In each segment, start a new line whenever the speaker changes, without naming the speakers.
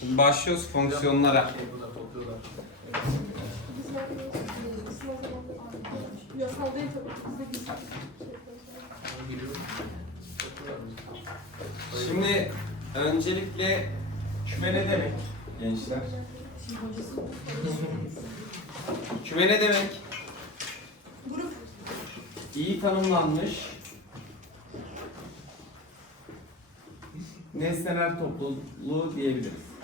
Şimdi başlıyoruz fonksiyonlara. Şimdi öncelikle küme ne demek gençler? Küme ne demek?
Grup.
İyi tanımlanmış nesneler topluluğu diyebiliriz.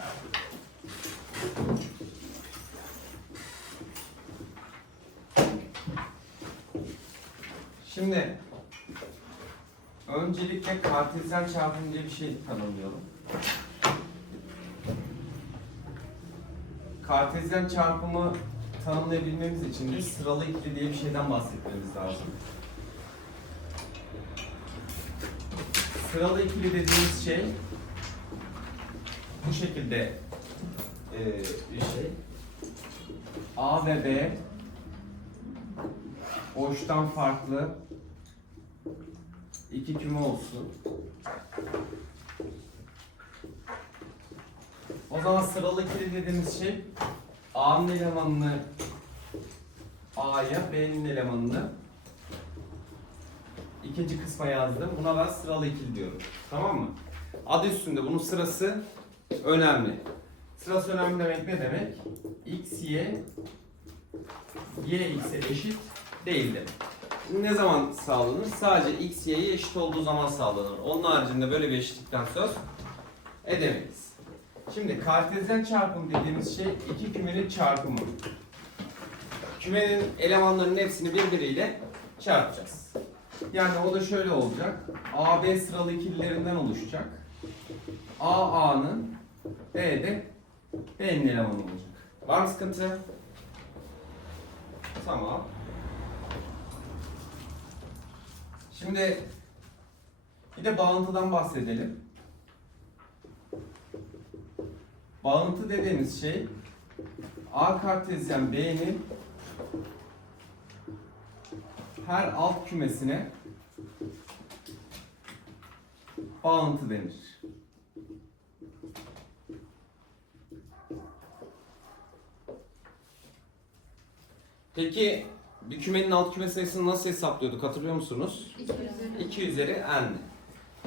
Şimdi öncelikle kartezyen çarpım diye bir şey tanımlayalım. Kartezyen çarpımı tanımlayabilmemiz için de sıralı ikili diye bir şeyden bahsetmemiz lazım. Sıralı ikili dediğimiz şey bu şekilde e, şey. A ve B boştan farklı iki küme olsun. O zaman sıralı ikili dediğimiz şey A'nın elemanını A'ya, B'nin elemanını ikinci kısma yazdım. Buna ben sıralı ikili diyorum. Tamam mı? Adı üstünde bunun sırası önemli. Sırası önemli demek ne demek? X, Y, Y X'e eşit değil demek. Ne zaman sağlanır? Sadece X, Y'ye eşit olduğu zaman sağlanır. Onun haricinde böyle bir eşitlikten söz edemeyiz. Şimdi kartezyen çarpım dediğimiz şey iki kümenin çarpımı. Kümenin elemanlarının hepsini birbiriyle çarpacağız. Yani o da şöyle olacak. A, B sıralı ikililerinden oluşacak. A, A'nın B de B'nin elemanı olacak. Var mı sıkıntı? Tamam. Şimdi bir de bağıntıdan bahsedelim. Bağıntı dediğimiz şey A kartezyen B'nin her alt kümesine bağıntı denir. Peki bir kümenin alt küme sayısını nasıl hesaplıyorduk hatırlıyor musunuz? 2 üzeri n.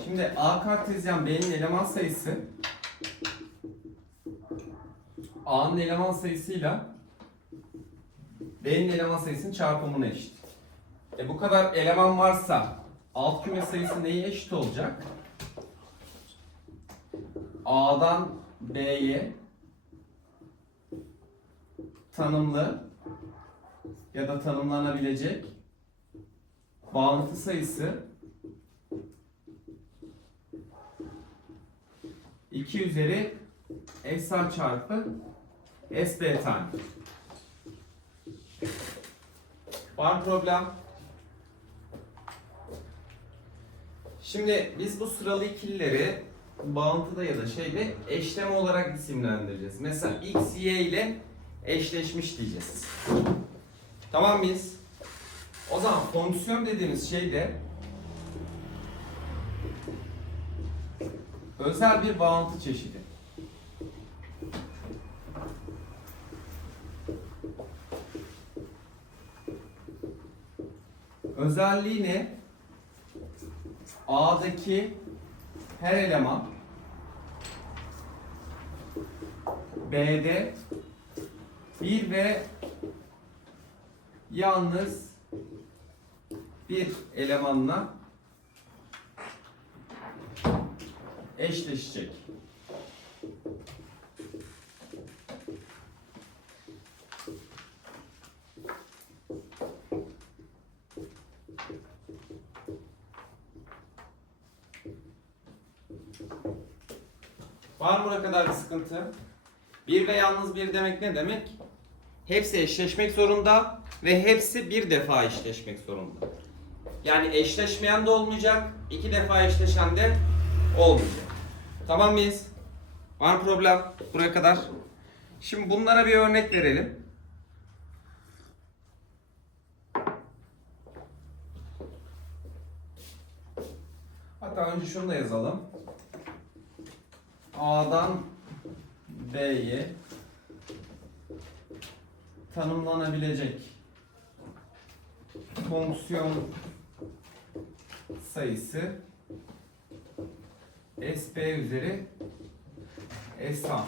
Şimdi A kartezyen B'nin eleman sayısı A'nın eleman sayısıyla B'nin eleman sayısının çarpımına eşit. E bu kadar eleman varsa alt küme sayısı neye eşit olacak? A'dan B'ye tanımlı ya da tanımlanabilecek bağıntı sayısı 2 üzeri SR çarpı SB tane. Var problem? Şimdi biz bu sıralı ikilileri bağıntıda ya da şeyde eşleme olarak isimlendireceğiz. Mesela x, y ile eşleşmiş diyeceğiz. Tamam mıyız? O zaman fonksiyon dediğimiz şey de özel bir bağıntı çeşidi. Özelliği ne? A'daki her eleman B'de bir ve yalnız bir elemanla eşleşecek. Var mı kadar bir sıkıntı? Bir ve yalnız bir demek ne demek? Hepsi eşleşmek zorunda ve hepsi bir defa eşleşmek zorunda. Yani eşleşmeyen de olmayacak, iki defa eşleşen de olmayacak. Tamam mıyız? Var problem? Buraya kadar. Şimdi bunlara bir örnek verelim. Hatta önce şunu da yazalım. A'dan B'ye tanımlanabilecek fonksiyon sayısı SB üzeri SA.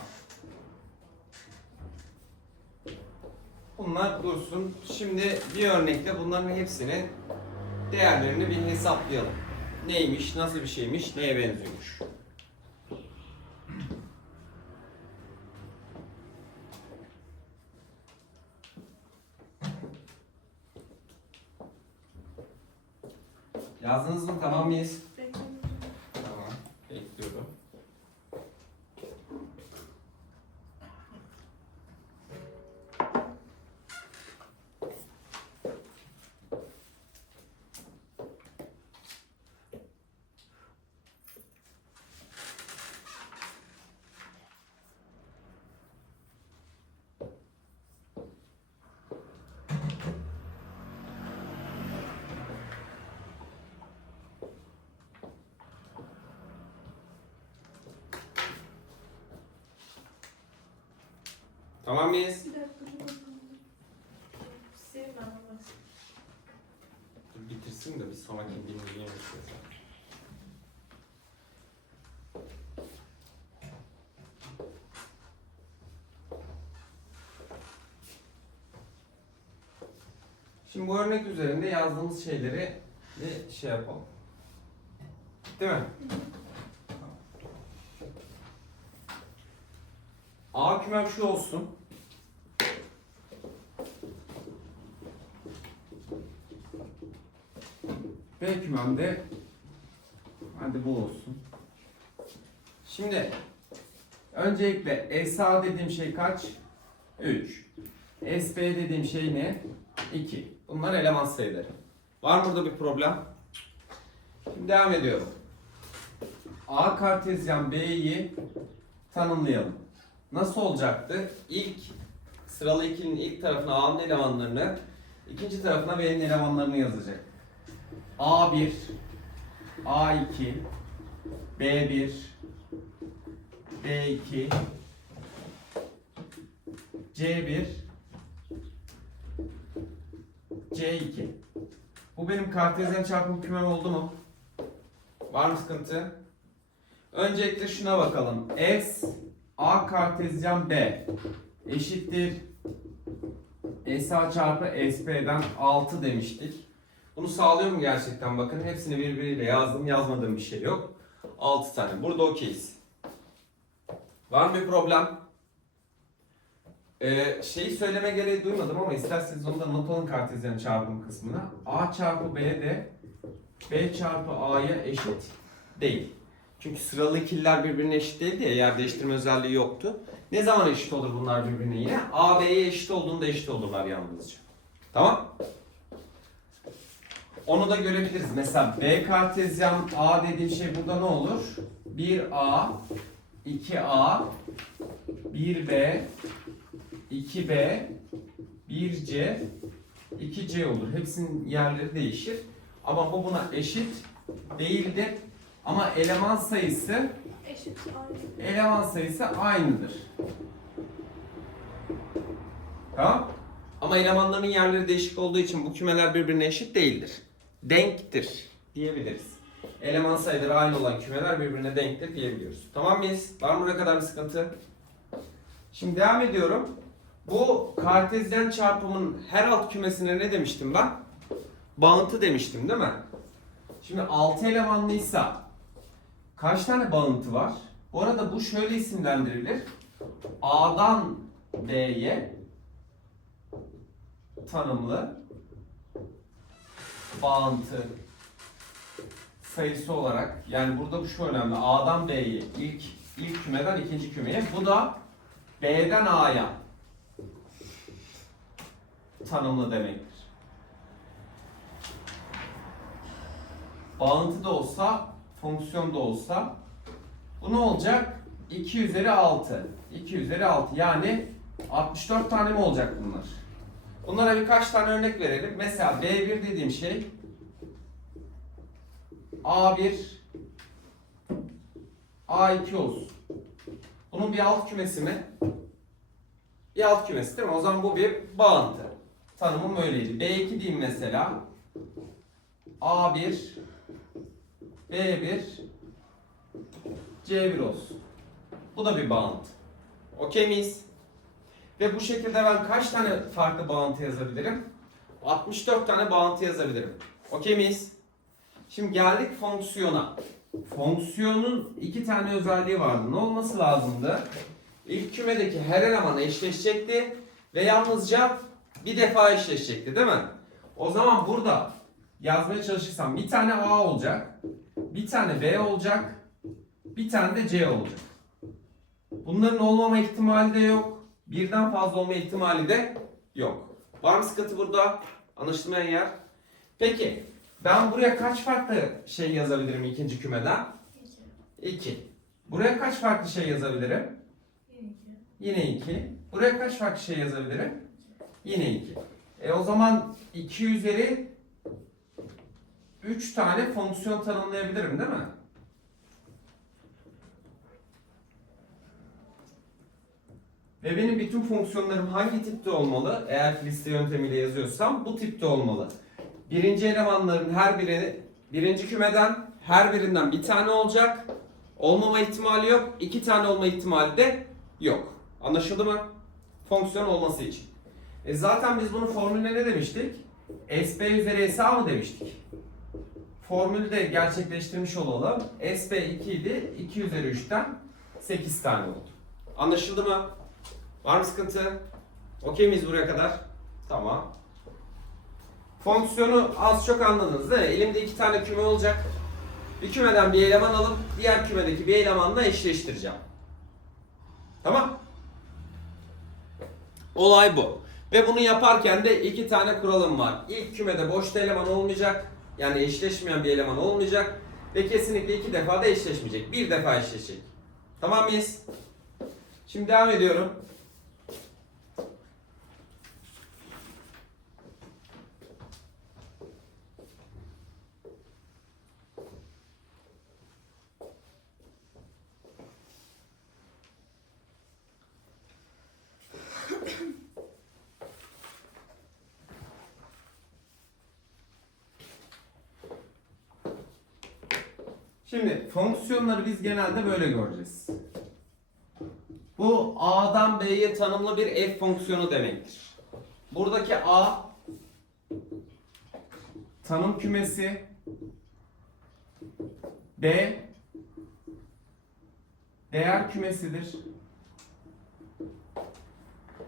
Bunlar dursun. Şimdi bir örnekte bunların hepsini değerlerini bir hesaplayalım. Neymiş, nasıl bir şeymiş, neye benziyormuş. Yazdınız mı? Tamam mıyız?
Bekleyin.
Tamam. Bekliyorum. Tamam mıyız?
Bir dakika. bir dakika. Silin ben onu.
Dur bitirsin de bir sonraki bilgiye geçeceğiz. Şimdi bu örnek üzerinde yazdığımız şeyleri bir şey yapalım. Değil mi? A kümem şu olsun. B kümemde hadi bu olsun. Şimdi öncelikle SA dediğim şey kaç? 3. SB dediğim şey ne? 2. Bunlar eleman sayıları. Var burada bir problem? Şimdi devam ediyorum. A kartezyen B'yi tanımlayalım. Nasıl olacaktı? İlk sıralı ikilinin ilk tarafına A'nın elemanlarını, ikinci tarafına B'nin elemanlarını yazacak. A1, A2, B1, B2, C1, C2. Bu benim kartezyen çarpım kümem oldu mu? Var mı sıkıntı? Öncelikle şuna bakalım. S A kartezyen B eşittir SA çarpı SP'den 6 demiştik. Bunu sağlıyor mu gerçekten? Bakın hepsini birbiriyle yazdım. Yazmadığım bir şey yok. 6 tane. Burada okeyiz. Var mı bir problem? Ee, şeyi söyleme gereği duymadım ama isterseniz onu da not alın kartezyen çarpım kısmına. A çarpı B de B çarpı A'ya eşit değil. Çünkü sıralı ikililer birbirine eşit değildi ya. Yer değiştirme özelliği yoktu. Ne zaman eşit olur bunlar birbirine yine? A, B'ye eşit olduğunda eşit olurlar yalnızca. Tamam? Onu da görebiliriz. Mesela B kartezyen A dediğim şey burada ne olur? 1A, 2A, 1B, 2B, 1C, 2C olur. Hepsinin yerleri değişir. Ama bu buna eşit değildir. Ama eleman sayısı
Eşit aynı.
eleman sayısı aynıdır. Tamam? Ama elemanların yerleri değişik olduğu için bu kümeler birbirine eşit değildir. Denktir diyebiliriz. Eleman sayıları aynı olan kümeler birbirine denktir diyebiliyoruz. Tamam mıyız? Var mı ne kadar bir sıkıntı? Şimdi devam ediyorum. Bu kartezyen çarpımın her alt kümesine ne demiştim ben? Bağıntı demiştim değil mi? Şimdi 6 elemanlıysa kaç tane bağıntı var? Bu arada bu şöyle isimlendirilir. A'dan B'ye tanımlı bağıntı sayısı olarak yani burada bu şu önemli. A'dan B'ye ilk ilk kümeden ikinci kümeye bu da B'den A'ya tanımlı demektir. Bağıntı da olsa, fonksiyon da olsa bu ne olacak? 2 üzeri 6. 2 üzeri 6 yani 64 tane mi olacak bunlar? Bunlara birkaç tane örnek verelim. Mesela B1 dediğim şey A1 A2 olsun. Bunun bir alt kümesi mi? Bir alt kümesi değil mi? O zaman bu bir bağıntı. Tanımım öyleydi. B2 diyeyim mesela. A1 B1 C1 olsun. Bu da bir bağıntı. Okey miyiz? Ve bu şekilde ben kaç tane farklı bağıntı yazabilirim? 64 tane bağıntı yazabilirim. Okey miyiz? Şimdi geldik fonksiyona. Fonksiyonun iki tane özelliği vardı. Ne olması lazımdı? İlk kümedeki her eleman eşleşecekti ve yalnızca bir defa eşleşecekti değil mi? O zaman burada yazmaya çalışırsam bir tane A olacak, bir tane B olacak, bir tane de C olacak. Bunların olmama ihtimali de yok. Birden fazla olma ihtimali de yok. Var mı sıkıntı burada? Anlaşılmayan yer. Peki ben buraya kaç farklı şey yazabilirim ikinci kümeden? 2. Buraya kaç farklı şey yazabilirim? Yine 2. Buraya kaç farklı şey yazabilirim? Yine 2. E o zaman 2 üzeri 3 tane fonksiyon tanımlayabilirim değil mi? Ve benim bütün fonksiyonlarım hangi tipte olmalı? Eğer liste yöntemiyle yazıyorsam bu tipte olmalı. Birinci elemanların her biri birinci kümeden her birinden bir tane olacak. Olmama ihtimali yok. iki tane olma ihtimali de yok. Anlaşıldı mı? Fonksiyon olması için. E zaten biz bunun formülüne ne demiştik? SB üzeri SA mı demiştik? Formülü de gerçekleştirmiş olalım. SB 2 idi. 2 üzeri 3'ten 8 tane oldu. Anlaşıldı mı? Var mı sıkıntı? Okey miyiz buraya kadar? Tamam. Fonksiyonu az çok anladınız değil mi? Elimde iki tane küme olacak. Bir kümeden bir eleman alıp diğer kümedeki bir elemanla eşleştireceğim. Tamam? Olay bu. Ve bunu yaparken de iki tane kuralım var. İlk kümede boşta eleman olmayacak. Yani eşleşmeyen bir eleman olmayacak. Ve kesinlikle iki defa da eşleşmeyecek. Bir defa eşleşecek. Tamam mıyız? Şimdi devam ediyorum. Şimdi fonksiyonları biz genelde böyle göreceğiz. Bu A'dan B'ye tanımlı bir f fonksiyonu demektir. Buradaki A tanım kümesi B değer kümesidir.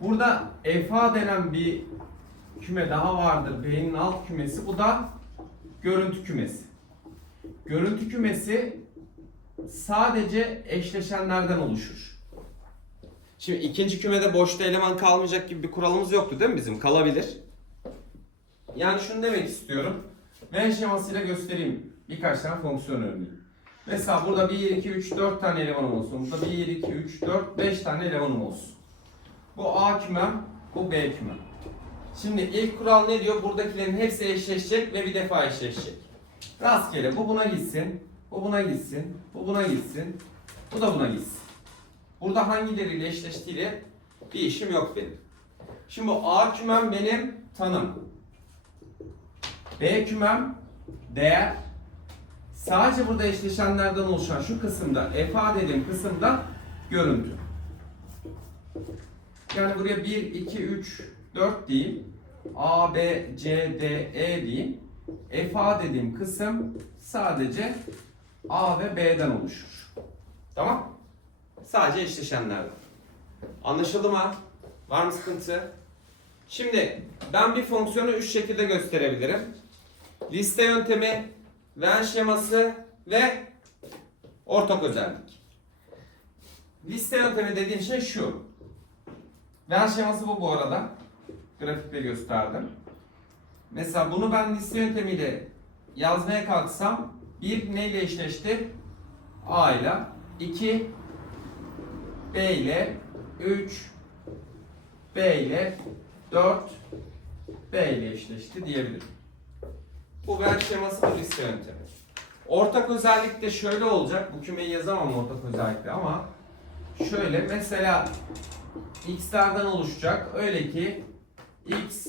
Burada FA denen bir küme daha vardır. B'nin alt kümesi. Bu da görüntü kümesi. Görüntü kümesi sadece eşleşenlerden oluşur. Şimdi ikinci kümede boşta eleman kalmayacak gibi bir kuralımız yoktu değil mi bizim? Kalabilir. Yani şunu demek istiyorum. Venn şemasıyla göstereyim birkaç tane fonksiyon örneği. Mesela burada 1, 2, 3, 4 tane elemanım olsun. Burada 1, 2, 3, 4, 5 tane elemanım olsun. Bu A kümem, bu B kümem. Şimdi ilk kural ne diyor? Buradakilerin hepsi eşleşecek ve bir defa eşleşecek. Rastgele bu buna gitsin, bu buna gitsin, bu buna gitsin, bu da buna gitsin. Burada hangileriyle eşleştiğiyle bir işim yok benim. Şimdi bu A kümem benim tanım. B kümem değer. Sadece burada eşleşenlerden oluşan şu kısımda, FA dediğim kısımda görüntü. Yani buraya 1, 2, 3, 4 diyeyim. A, B, C, D, E diyeyim. FA dediğim kısım sadece A ve B'den oluşur. Tamam? Sadece eşleşenlerden. Anlaşıldı mı? Var mı sıkıntı? Şimdi ben bir fonksiyonu üç şekilde gösterebilirim. Liste yöntemi, Venn şeması ve ortak özellik. Liste yöntemi dediğim şey şu. Venn şeması bu bu arada. Grafikte gösterdim. Mesela bunu ben liste yöntemiyle yazmaya kalksam bir neyle eşleşti? A ile 2 B ile 3 B ile 4 B ile eşleşti diyebilirim. Bu Venn şeması bu liste yöntemi. Ortak özellik de şöyle olacak. Bu kümeyi yazamam ortak özellikle ama şöyle mesela x'lerden oluşacak. Öyle ki x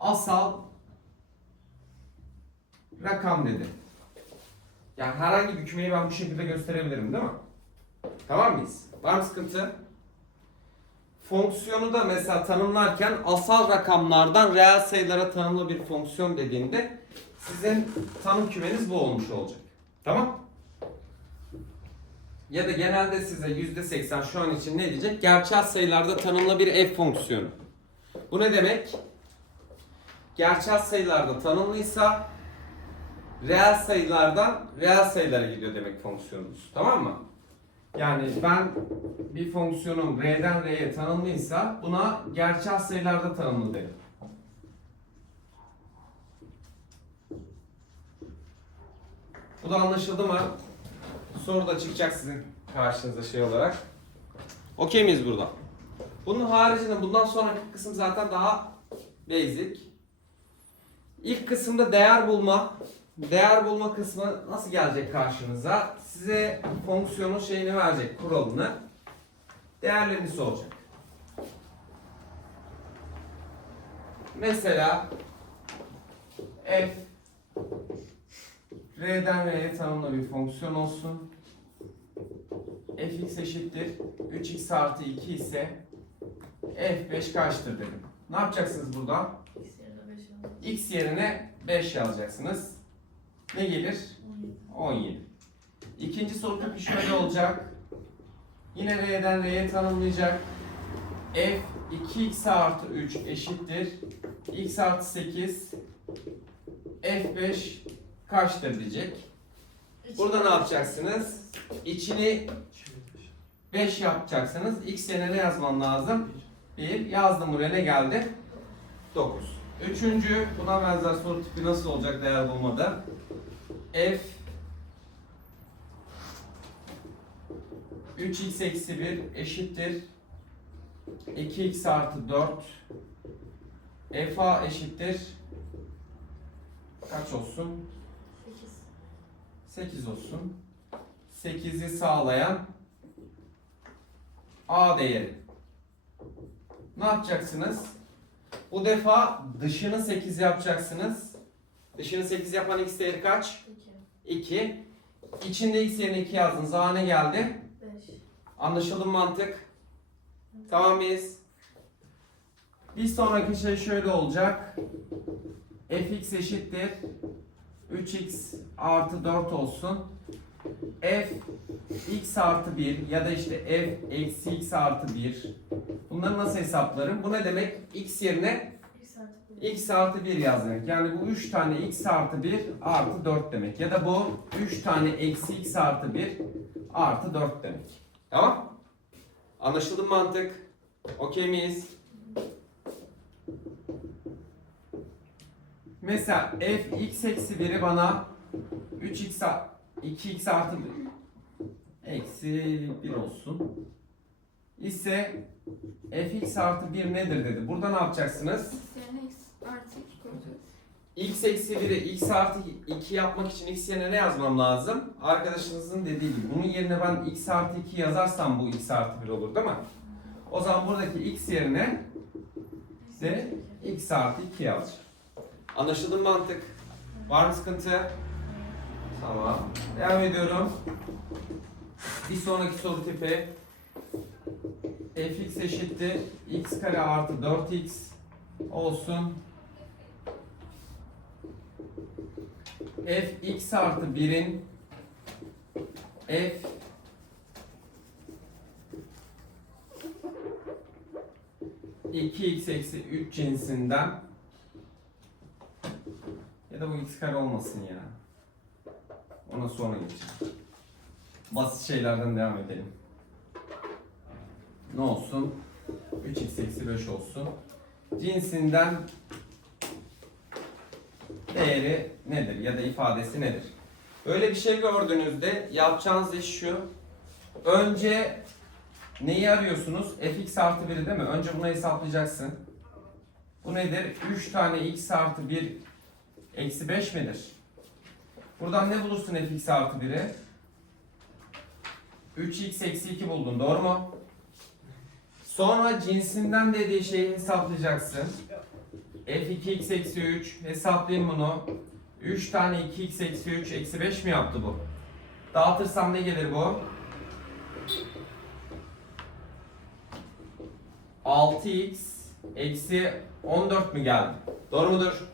asal rakam dedi. Yani herhangi bir kümeyi ben bu şekilde gösterebilirim değil mi? Tamam mıyız? Var mı sıkıntı? Fonksiyonu da mesela tanımlarken asal rakamlardan reel sayılara tanımlı bir fonksiyon dediğinde sizin tanım kümeniz bu olmuş olacak. Tamam? Ya da genelde size %80 şu an için ne diyecek? Gerçel sayılarda tanımlı bir f fonksiyonu. Bu ne demek? Gerçel sayılarda tanımlıysa reel sayılardan reel sayılara gidiyor demek fonksiyonumuz. Tamam mı? Yani ben bir fonksiyonum r'den r'ye tanımlıysa buna gerçel sayılarda tanımlı derim. Bu da anlaşıldı mı? Soru da çıkacak sizin karşınıza şey olarak. Okey miyiz burada? Bunun haricinde bundan sonraki kısım zaten daha basic. İlk kısımda değer bulma. Değer bulma kısmı nasıl gelecek karşınıza? Size fonksiyonun şeyini verecek, kuralını. Değerlerini soracak. Mesela f r'den r'ye tanımlı bir fonksiyon olsun. fx eşittir 3x artı 2 ise f5 kaçtır dedim. Ne yapacaksınız burada?
X yerine 5 aldım.
x yerine 5 yazacaksınız. Ne gelir?
17.
17. İkinci soru şöyle olacak. Yine R'den R'ye tanımlayacak. F 2x artı 3 eşittir. x artı 8 F5 kaçtır diyecek. Burada ne yapacaksınız? İçini 5 yapacaksınız. X yerine ne yazmam lazım? 1. Yazdım buraya ne geldi? 9. Üçüncü buna benzer soru tipi nasıl olacak değer bulmada? F 3x eksi 1 eşittir 2x artı 4 fa eşittir kaç olsun?
8.
8 olsun. 8'i sağlayan A değeri. Ne yapacaksınız? Bu defa dışını 8 yapacaksınız. Dışını 8 yapan x değeri kaç?
2.
2. İçinde x yerine 2 yazdınız. A ne geldi?
5.
Anlaşıldı mı mantık? Tamam mıyız? Bir sonraki şey şöyle olacak. fx eşittir 3x artı 4 olsun. f x artı 1 ya da işte f eksi x artı 1. Bunları nasıl hesaplarım? Bu ne demek? x yerine
X artı 1.
x artı 1 yazmak. Yani bu 3 tane x artı 1 artı 4 demek. Ya da bu 3 tane eksi x artı 1 artı 4 demek. Tamam? Anlaşıldı mı mantık? Okey miyiz? Mesela f x eksi 1'i bana 3x a- 2x artı 1 eksi 1 olsun. İse fx artı 1 nedir dedi. Burada ne yapacaksınız?
X artı 2 koyacağız.
x eksi 1'i x artı 2 yapmak için x yerine ne yazmam lazım? Arkadaşınızın dediği gibi. Bunun yerine ben x artı 2 yazarsam bu x artı 1 olur değil mi? O zaman buradaki x yerine de x artı 2 yazacağım. Anlaşıldı mı mantık? Var mı sıkıntı? Tamam. Devam ediyorum. Bir sonraki soru tipi fx eşittir x kare artı 4x olsun. f x artı 1'in f iki x eksi 3 cinsinden ya da bu x kare olmasın ya. Ona sonra geçelim. Basit şeylerden devam edelim. Ne olsun? 3x eksi 5 olsun. Cinsinden değeri nedir ya da ifadesi nedir? Böyle bir şey gördüğünüzde yapacağınız iş şu. Önce neyi arıyorsunuz? fx artı 1'i değil mi? Önce bunu hesaplayacaksın. Bu nedir? 3 tane x artı 1 eksi 5 midir? Buradan ne bulursun fx artı 1'i? 3x eksi 2 buldun doğru mu? Sonra cinsinden dediği şeyi hesaplayacaksın. f2x eksi 3 hesaplayayım bunu. 3 tane 2x eksi 3 eksi 5 mi yaptı bu? Dağıtırsam ne gelir bu? 6x eksi 14 mü geldi? Doğru mudur?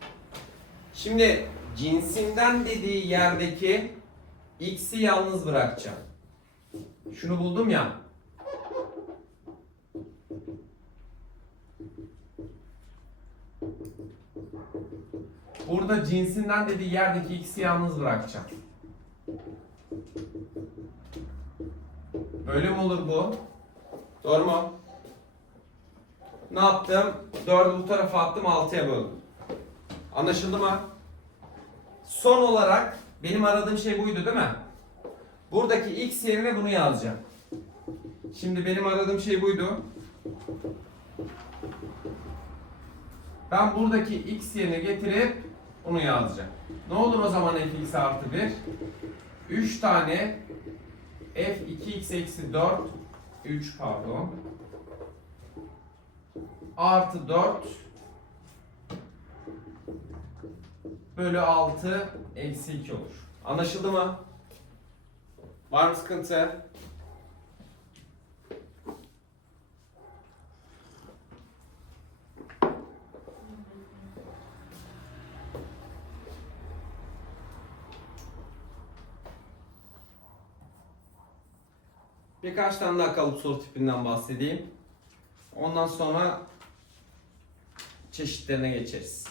Şimdi cinsinden dediği yerdeki x'i yalnız bırakacağım. Şunu buldum ya. Burada cinsinden dediği yerdeki x'i yalnız bırakacağım. Böyle mi olur bu? Doğru mu? Ne yaptım? 4'ü bu tarafa attım 6'ya böldüm. Anlaşıldı mı? Son olarak benim aradığım şey buydu değil mi? Buradaki x yerine bunu yazacağım. Şimdi benim aradığım şey buydu. Ben buradaki x yerine getirip bunu yazacağım. Ne olur o zaman fx artı 1? 3 tane f 2x eksi 4 3 pardon artı 4 bölü 6 eksi 2 olur. Anlaşıldı mı? Var mı sıkıntı? Birkaç tane daha kalıp soru tipinden bahsedeyim. Ondan sonra çeşitlerine geçeriz.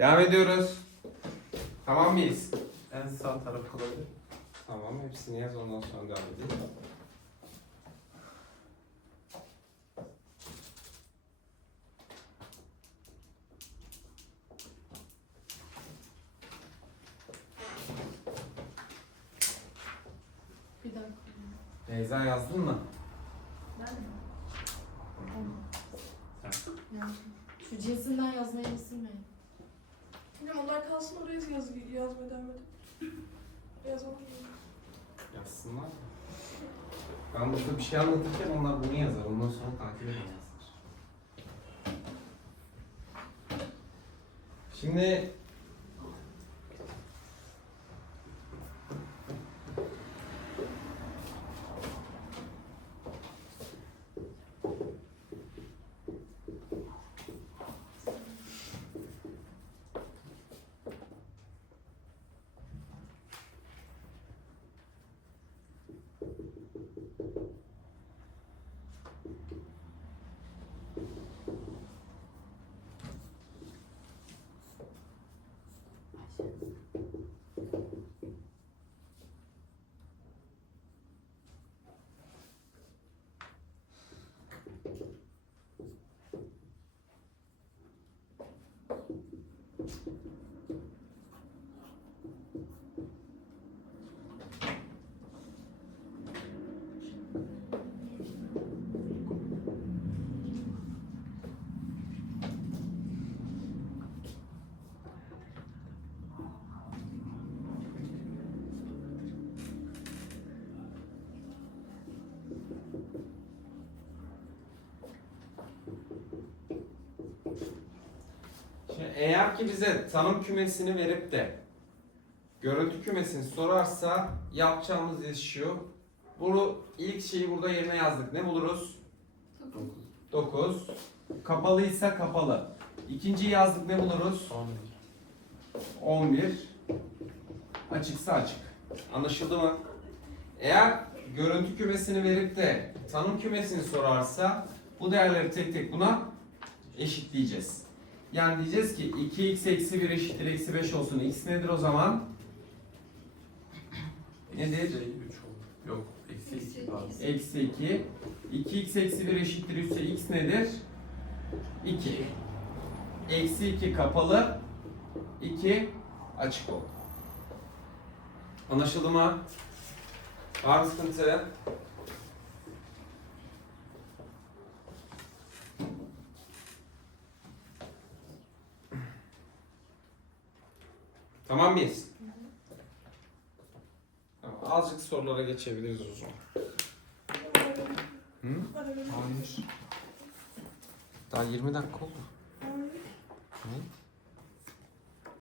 Devam ediyoruz. Tamam mıyız?
En sağ taraf olabilir.
Tamam, hepsini yaz ondan sonra devam edelim.
Bir dakika.
Beyza yazdın mı?
Ben mi? Yani şu cinsinden yazmayı silmeyin.
Bilmiyorum onlar kalsın oraya yaz, yazmaya devam edin. Yazamam.
Yazsınlar. Ben burada bir şey anlatırken onlar bunu yazar. Ondan sonra takip edemezler. Şimdi Şimdi eğer ki bize tanım kümesini verip de görüntü kümesini sorarsa yapacağımız iş şu. Bunu ilk şeyi burada yerine yazdık. Ne buluruz? 9. Kapalıysa kapalı. İkinciyi yazdık ne buluruz? 11. Açıksa açık. Anlaşıldı mı? Eğer görüntü kümesini verip de tanım kümesini sorarsa bu değerleri tek tek buna eşitleyeceğiz. Yani diyeceğiz ki 2x eksi 1 eşittir eksi 5 olsun. x nedir o zaman? Nedir?
Eksi 3 oldu. Yok. Eksi
Eksi
2 lazım.
Eksi 2. 2x eksi 1 eşittir 3 ise x nedir? 2. Eksi 2 kapalı. 2 açık oldu. Anlaşıldı mı? Var mı sıkıntı? Tamam mıyız? Tamam, azıcık sorulara geçebiliriz o zaman. Hı?
Hayır.
Daha 20 dakika oldu.
Hayır.
Ne?